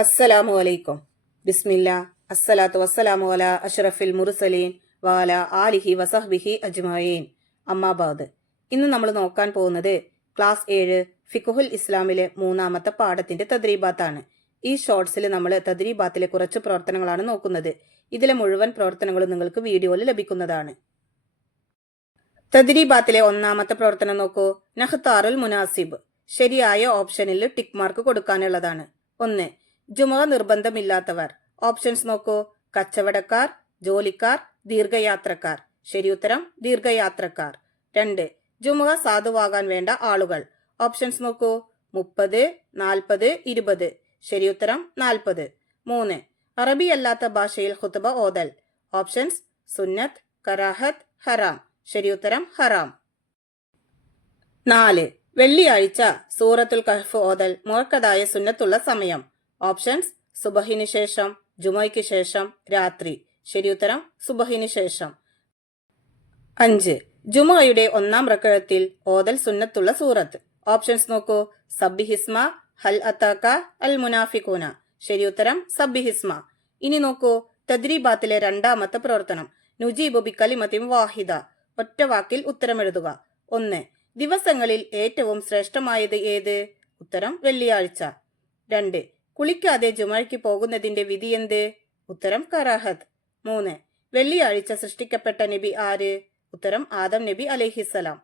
അസ്സലാമു അലൈക്കും. ബിസ്മില്ലാ അസ്സലാത്തു വസ്സലാമു അലാ അഷ്റഫിൽ മുർസലീൻ വാല ആലിഹി വസഹ്ബിഹി അജ്മഈൻ. അമ്മാബാദ്. ഇന്ന് നമ്മൾ നോക്കാൻ പോകുന്നത് ക്ലാസ് 7 ഫിഖുൽ ഇസ്ലാമിലെ 3-ാമത്തെ പാഠത്തിന്റെ തദ്രീബാത്താണ്. ഈ ഷോർട്സിൽ നമ്മൾ തദ്രീബാത്തിലെ കുറച്ച് പ്രവർത്തനങ്ങളാണ് നോക്കുന്നത്. ഇതിലെ മുഴുവൻ പ്രവർത്തനങ്ങളും നിങ്ങൾക്ക് വീഡിയോയിൽ ലഭിക്കുന്നതാണ്. തദ്രീബാത്തിലെ 1-ാമത്തെ പ്രവർത്തനം നോക്കൂ. നഖ്താറുൽ മുനാസിബ്. ശരിയായ ഓപ്ഷനിൽ ടിക്ക് മാർക്ക് കൊടുക്കാനുള്ളതാണ്. 1. ജുമുഅ നിർബന്ധമില്ലാത്തവർ. ഓപ്ഷൻസ് നോക്കൂ. കച്ചവടക്കാർ, ജോലിക്കാർ, ദീർഘയാത്രക്കാർ. ശരിയുത്തരം ദീർഘയാത്രക്കാർ. 2. ജുമുഅ സാധുവാകാൻ വേണ്ട ആളുകൾ. ഓപ്ഷൻസ് നോക്കൂ. 30, 40, 20. ശരിയുത്തരം 40. 3. അറബി അല്ലാത്ത ഭാഷയിൽ ഖുത്ബ ഓതൽ. ഓപ്ഷൻസ് സുന്നത്ത്, കറാഹത്ത്, ഹറാം. ശരിയുത്തരം ഹറാം. 4. വെള്ളിയാഴ്ച സൂറത്തുൽ കഹ്ഫ് ഓതൽ മുഅക്കദായ സുന്നത്തുള്ള സമയം. ഓപ്ഷൻസ് സുബഹിന് ശേഷം, ജുമുഅയ്ക്ക് ശേഷം, രാത്രി. ശരിയുത്തരം സുബഹിന് ശേഷം. 5. ജുമുഅയുടെ 1-ാം റക്അത്തിൽ ഓതൽ സുന്നത്തുള്ള സൂറത്ത്. ഓപ്ഷൻസ് നോക്കൂ. സബ്ബിഹിസ്മ, ഹൽ അതാക, അൽ മുനാഫിഖൂന. ശരിയുത്തരം സബ്ബിഹിസ്മ. ഇനി നോക്കൂ. തദ്രീബാത്തിലെ 2-ാമത്തെ പ്രവർത്തനം. നുജീബു ബികലിമത്തിൻ വാഹിദ. ഒറ്റ വാക്കിൽ ഉത്തരമെഴുതുക. 1. ദിവസങ്ങളിൽ ഏറ്റവും ശ്രേഷ്ഠമായത് ഏത്? ഉത്തരം വെള്ളിയാഴ്ച. 2. കുളിക്കാതെ ജുമുഅയ്ക്ക് പോകുന്നതിന്റെ വിധി എന്ത്? ഉത്തരം കറാഹത്ത്. 3. വെള്ളിയാഴ്ച സൃഷ്ടിക്കപ്പെട്ട നബി ആര്? ഉത്തരം ആദം നബി അലൈഹിസ്സലാം.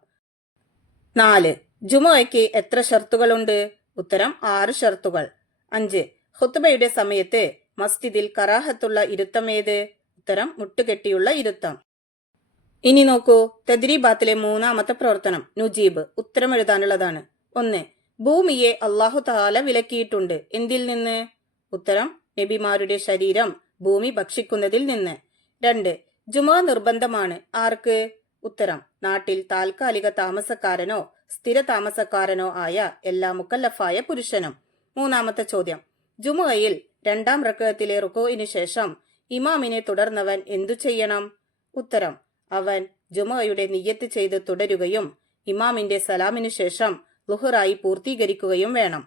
4. ജുമുഅയ്ക്ക് എത്ര ഷർത്തുകളുണ്ട്? ഉത്തരം 6 ഷർത്തുകൾ. 5. ഖുത്ബയുടെ സമയത്ത് മസ്ജിദിൽ കറാഹത്തുള്ള ഇരുത്തം ഏത്? ഉത്തരം മുട്ടുകെട്ടിയുള്ള ഇരുത്തം. ഇനി നോക്കൂ. തദ്രീബാത്തിലെ 3-ാമത്തെ പ്രവർത്തനം. നുജീബ്. ഉത്തരം എഴുതാനുള്ളതാണ്. 1. ഭൂമിയെ അല്ലാഹു തആല വിലക്കിയിട്ടുണ്ട്. എന്തിൽ നിന്ന്? ഉത്തരം നബിമാരുടെ ശരീരം ഭൂമി ഭക്ഷിക്കുന്നതിൽ നിന്ന്. 2. ജുമുഅ നിർബന്ധമാണ്. ആർക്ക്? ഉത്തരം നാട്ടിൽ താൽക്കാലിക താമസക്കാരനോ സ്ഥിര താമസക്കാരനോ ആയ എല്ലാ മുക്കല്ലഫായ പുരുഷനും. 3-ാമത്തെ ചോദ്യം. ജുമുഅയിൽ 2-ാം റക്അത്തിലെ റുകൂഇന് ശേഷം ഇമാമിനെ തുടർന്നവൻ എന്തു ചെയ്യണം? ഉത്തരം അവൻ ജുമുഅയുടെ നിയ്യത്ത് ചെയ്ത് തുടരുകയും ഇമാമിന്റെ സലാമിനു ശേഷം ളുഹറായി പൂർത്തീകരിക്കുകയും വേണം.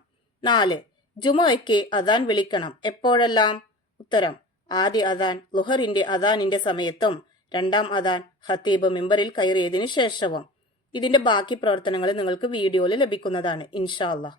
4. ജുമുഅയ്ക്ക് അദാൻ വിളിക്കണം. എപ്പോഴെല്ലാം? ഉത്തരം ആദ്യ അദാൻ ളുഹറിന്റെ അദാനിന്റെ സമയത്തും 2-ാം അദാൻ ഖത്തീബ് മിമ്പറിൽ കയറിയതിനു ശേഷവും. ഇതിന്റെ ബാക്കി പ്രവർത്തനങ്ങൾ നിങ്ങൾക്ക് വീഡിയോയിൽ ലഭിക്കുന്നതാണ് ഇൻഷാ അല്ലാഹ്.